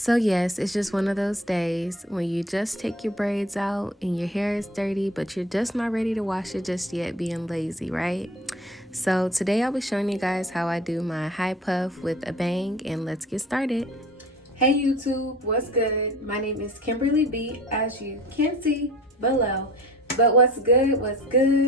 So yes, it's just one of those days when you just take your braids out and your hair is dirty, but you're just not ready to wash it just yet, being lazy, right? So today I'll be showing you guys how I do my high puff with a bang, and let's get started. Hey YouTube, what's good? My name is Kimberly B, as you can see below. But what's good,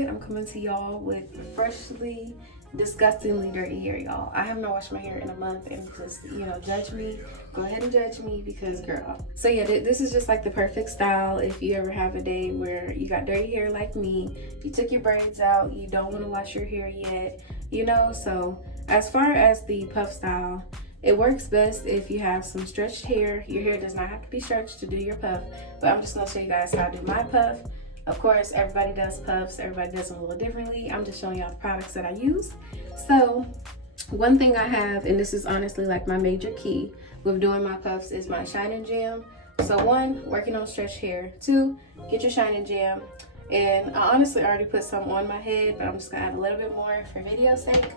I'm coming to y'all with freshly, disgustingly dirty hair, y'all. I have not washed my hair in a month, and just, judge me. Go ahead and judge me because girl. So yeah, this is just like the perfect style if you ever have a day where you got dirty hair like me, you took your braids out, you don't want to wash your hair yet, So as far as the puff style, it works best if you have some stretched hair. Your hair does not have to be stretched to do your puff, but I'm just gonna show you guys how to do my puff. Of course, everybody does puffs, everybody does them a little differently. I'm just showing y'all the products that I use. So one thing I have, and this is honestly like my major key with doing my puffs, is my Shine Jam. So one, working on stretched hair. Two, get your Shine Jam. And I honestly already put some on my head, but I'm just gonna add a little bit more for video sake.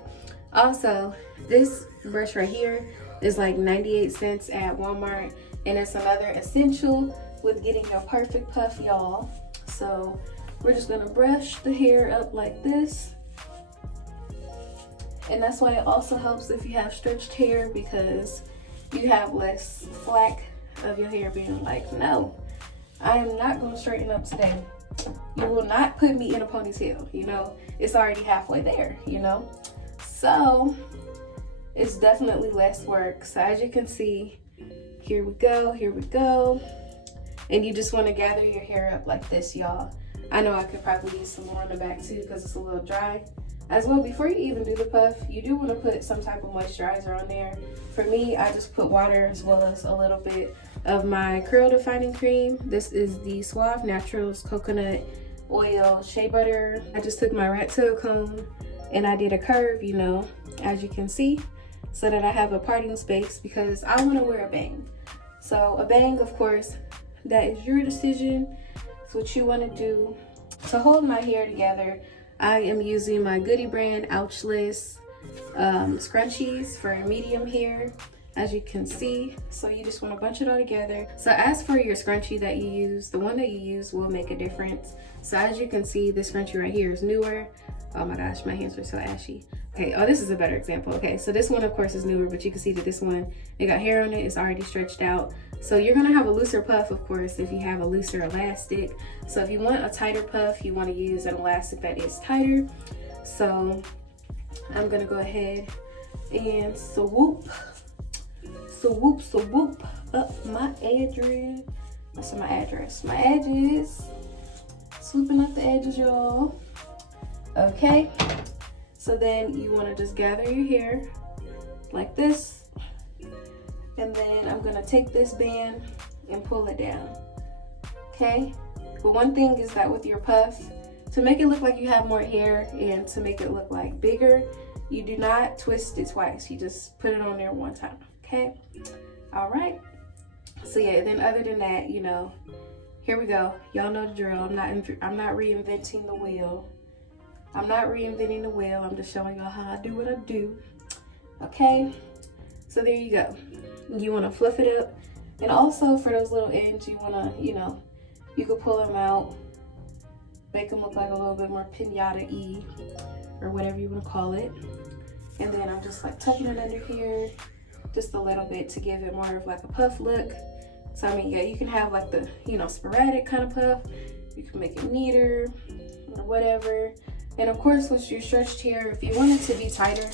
Also, this brush right here is like 98 cents at Walmart, and it's another essential with getting your perfect puff, y'all. So we're just gonna brush the hair up like this. And that's why it also helps if you have stretched hair, because you have less flack of your hair being like, no, I am not gonna straighten up today. You will not put me in a ponytail, it's already halfway there, So it's definitely less work. So as you can see, here we go. And you just want to gather your hair up like this, y'all. I know I could probably use some more on the back too because it's a little dry. As well, before you even do the puff, you do want to put some type of moisturizer on there. For me, I just put water as well as a little bit of my curl defining cream. This is the Suave Naturals Coconut Oil Shea Butter. I just took my rat tail comb and I did a curve, as you can see, so that I have a parting space because I want to wear a bang. So a bang, of course, that is your decision. It's what you want to do. To hold my hair together, I am using my Goody brand Ouchless scrunchies for medium hair, as you can see. So you just want to bunch it all together. So as for your scrunchie that you use, the one that you use will make a difference. So as you can see, this scrunchie right here is newer. Oh my gosh, my hands are so ashy. Okay, oh, this is a better example. Okay, so this one of course is newer, but you can see that this one, it got hair on it, it's already stretched out. So you're gonna have a looser puff, of course, if you have a looser elastic. So if you want a tighter puff, you wanna use an elastic that is tighter. So I'm gonna go ahead and swoop up my edges. That's my address. My edges. Swooping up the edges, y'all. Okay. So then you want to just gather your hair like this. And then I'm going to take this band and pull it down. Okay? But one thing is that with your puff, to make it look like you have more hair and to make it look like bigger, you do not twist it twice. You just put it on there one time. Okay? All right. So yeah, then other than that, here we go. Y'all know the drill. I'm not reinventing the wheel. I'm not reinventing the wheel. I'm just showing y'all how I do what I do. Okay? So there you go. You want to fluff it up. And also for those little ends, you want to, you could pull them out. Make them look like a little bit more pinata-y or whatever you want to call it. And then I'm just like tucking it under here just a little bit to give it more of like a puff look. So I mean, yeah, you can have like the, sporadic kind of puff. You can make it neater or whatever. And of course, with your stretched hair, if you want it to be tighter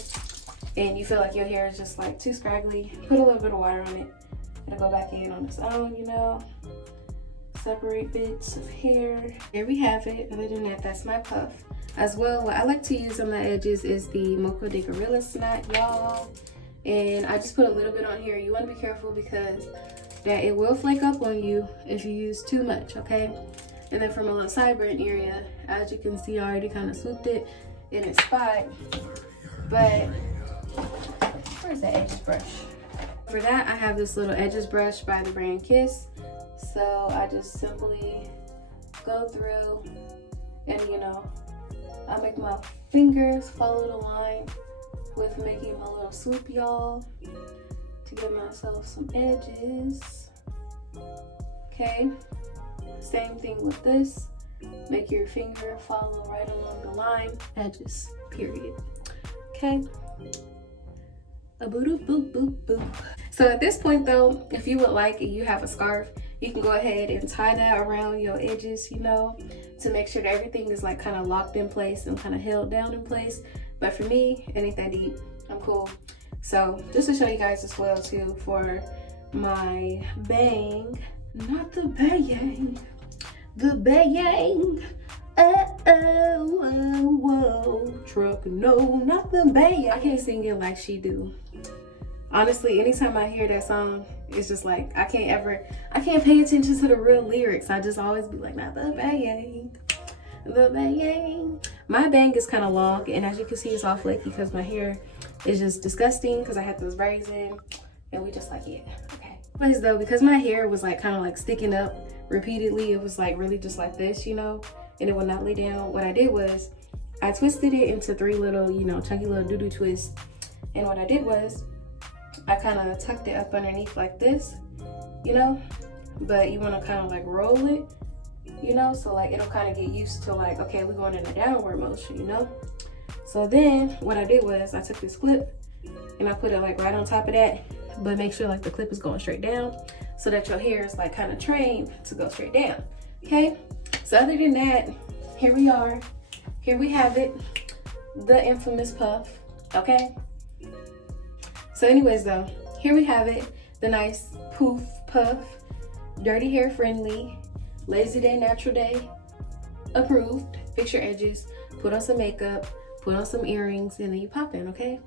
and you feel like your hair is just like too scraggly, put a little bit of water on it. It'll go back in on its own, Separate bits of hair. There we have it. Other than that, that's my puff. As well, what I like to use on the edges is the Mocha de Gorilla Snot, y'all. And I just put a little bit on here. You want to be careful because that it will flake up on you if you use too much, okay? And then from a little sideburn area, as you can see, I already kind of swooped it in its spot. But where's the edges brush? For that, I have this little edges brush by the brand Kiss. So I just simply go through and, I make my fingers follow the line with making my little swoop, y'all. to give myself some edges. Okay, same thing with this. Make your finger follow right along the line, edges, period. Okay. A boop boop boop boop. So at this point though, if you would like and you have a scarf, you can go ahead and tie that around your edges, you know, to make sure that everything is like kind of locked in place and kind of held down in place. But for me, it ain't that deep. I'm cool. So just to show you guys as well too, for my bang, not the bang, the bang. Whoa, truck, no, not the bang. I can't sing it like she do. Honestly, anytime I hear that song, it's just like I can't pay attention to the real lyrics. I just always be like, not the bang, the bang. My bang is kind of long, and as you can see, it's all flaky because my hair is just disgusting because I had those braids in, and we just like, yeah, okay. But though, because my hair was like kind of like sticking up repeatedly, it was like really just like this, you know, and it would not lay down. What I did was I twisted it into 3 little, you know, chunky little doo-doo twists, and what I did was I kind of tucked it up underneath like this, you know, but you want to kind of like roll it, you know, so like it'll kind of get used to like, okay, we're going in a downward motion, you know. So then what I did was I took this clip and I put it like right on top of that, but make sure like the clip is going straight down so that your hair is like kind of trained to go straight down. Okay, so other than that, here we are, here we have it, the infamous puff. Okay, so anyways though, here we have it, the nice poof puff, dirty hair friendly, lazy day, natural day approved. Fix your edges, put on some makeup, put on some earrings, and then you pop in. Okay,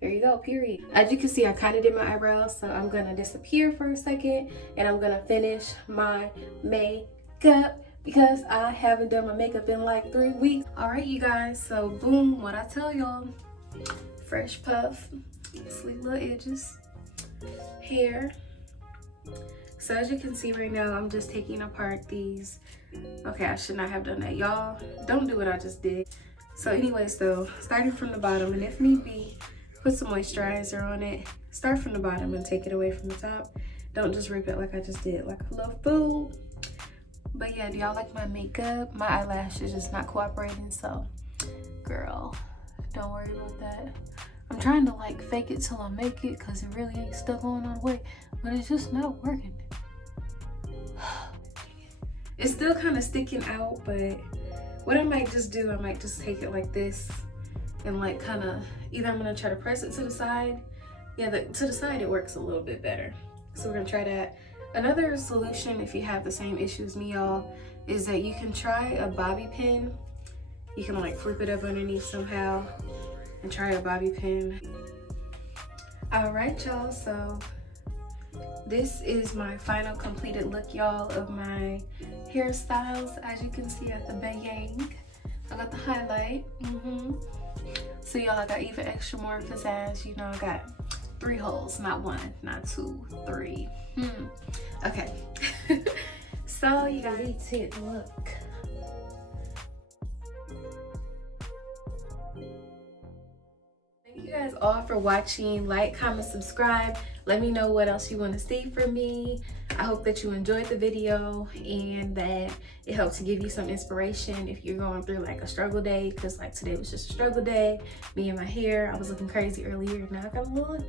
there you go, period. As you can see, I kind of did my eyebrows, so I'm gonna disappear for a second and I'm gonna finish my makeup because I haven't done my makeup in like 3 weeks. All right, you guys, so boom, what I tell y'all, fresh puff, sleek little edges, hair. So as you can see right now, I'm just taking apart these. Okay, I should not have done that. Y'all, don't do what I just did. So anyways though, starting from the bottom, and if need be, put some moisturizer on it. Start from the bottom and take it away from the top. Don't just rip it like I just did, like a little fool. But yeah, do y'all like my makeup? My eyelash is just not cooperating, so girl, don't worry about that. I'm trying to like fake it till I make it because it really ain't still going on the way, but it's just not working. It's still kind of sticking out, but what I might just do, I might just take it like this and like kind of, either I'm gonna try to press it to the side. Yeah, to the side it works a little bit better. So we're gonna try that. Another solution, if you have the same issue as me, y'all, is that you can try a bobby pin. You can like flip it up underneath somehow and try a bobby pin. All right, y'all, so this is my final completed look, y'all, of my hairstyles. As you can see at the bang, I got the highlight. So y'all, I got even extra more pizzazz. You know, I got 3 holes, not 1, not 2, 3. Okay. So you guys, look. Thank you guys all for watching. Like, comment, subscribe. Let me know what else you want to see from me. I hope that you enjoyed the video and that it helped to give you some inspiration if you're going through like a struggle day, because like today was just a struggle day. Me and my hair, I was looking crazy earlier. Now I got a little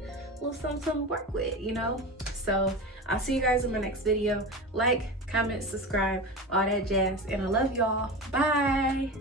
something to work with, you know? So I'll see you guys in my next video. Like, comment, subscribe, all that jazz. And I love y'all. Bye.